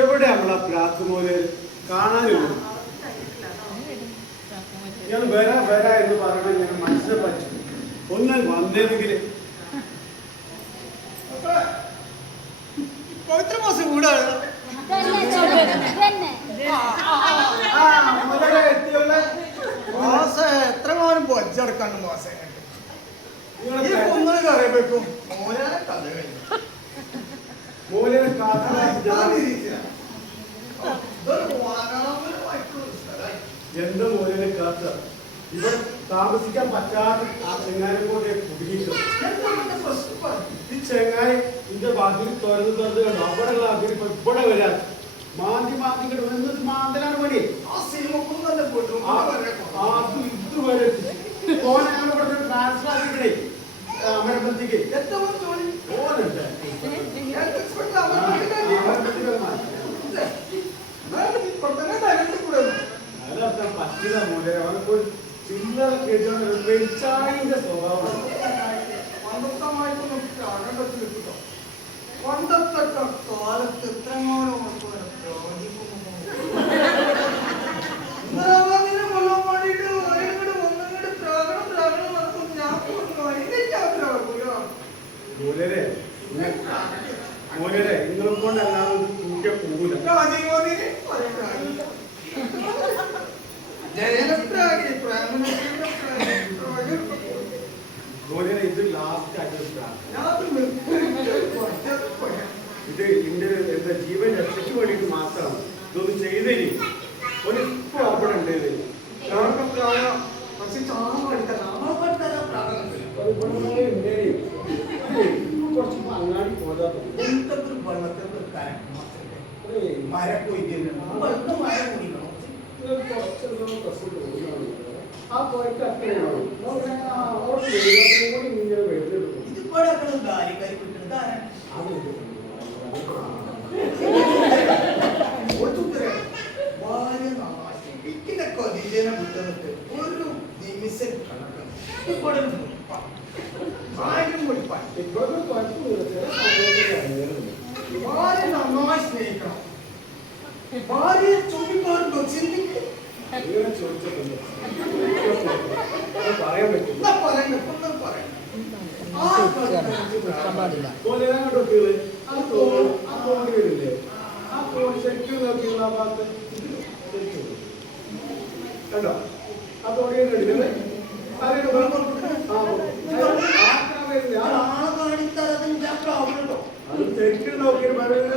എവിടെ നമ്മളെ പ്രാത്തുമോനെ കാണാനില്ല. ഞാൻ വരാ എന്ന് പറയണ ഞാൻ മനസ്സിനെ പറ്റി ഒന്ന് വന്നെങ്കിൽ പവിത്ര മാസം കൂടാണ് എത്ര കാലം പൊച്ചടക്കാണ് മാസം ഒന്നും കറിയപ്പോ മോനെ കഥ കഴിഞ്ഞു മോനെ എന്താ മോനെ കാത്ത ഇവിടെ താമസിക്കാൻ പറ്റാതെ ആ ചെങ്ങാനെ പോലെ കുടുങ്ങിയിട്ട് ഈ ചെങ്ങായി ഇതിന്റെ വാതിൽ തുറന്ന് കണ്ടോ അവിടെയുള്ള അതിൽ ഇവിടെ വരാൻ മാന്തി കിട്ടുന്നത് മാന്തലാണ് പണി. അത് ഇതുവരെ ഇവിടെ ട്രാൻസ്ഫർ ആക്കിക്കണേ അമരമ്പലത്തേക്ക് പറ്റില്ല മോനെ അവനൊക്കെ ചില്ലറ കേട്ടാന്റെ സ്വഭാവം പണ്ടത്തെ കാലത്ത് എത്രങ്ങാനും മോനെ നിങ്ങളെ കൊണ്ടല്ലാതെ കൂട്ടിയ പോകില്ല. മോനെ ഇത് ലാസ്റ്റ് ഇത് എന്റെ എന്താ ജീവൻ രക്ഷയ്ക്ക് വേണ്ടിയിട്ട് മാത്രമാണ് ഇതൊന്നും ചെയ്തേനി ഒരു ഇപ്പൊ അവിടെ ഉണ്ടേത് കുറച്ച് അങ്ങാടി പോകാത്ത ആ പോയിട്ട് അത്രയാണോ ഒരു നിമിഷം നന്നായി സ്നേഹിക്കണം. ഭാര്യയെ ചൊല്ലിക്കാറുണ്ടോ ചിന്തിക്കും പറയാൻ പറ്റില്ല. കണ്ടോ ആ തോടിയെ കണ്ടില്ലേ അത് തെറ്റ് നോക്കി വെള്ള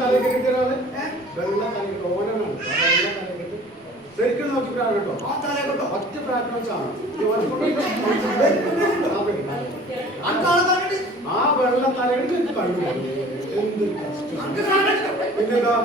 തലക്കെട്ട് ഒരാള് വെള്ള തലക്കെട്ട് ഓനമാണ് ശരിക്കും നോക്കിയിട്ടാണ് കേട്ടോ ആ തലക്കെട്ടോ ഒറ്റ പ്രാക്ടീസാണ് ആ വെള്ള തലക്കെട്ട് കണ്ടു എന്ത് പിന്നെന്താ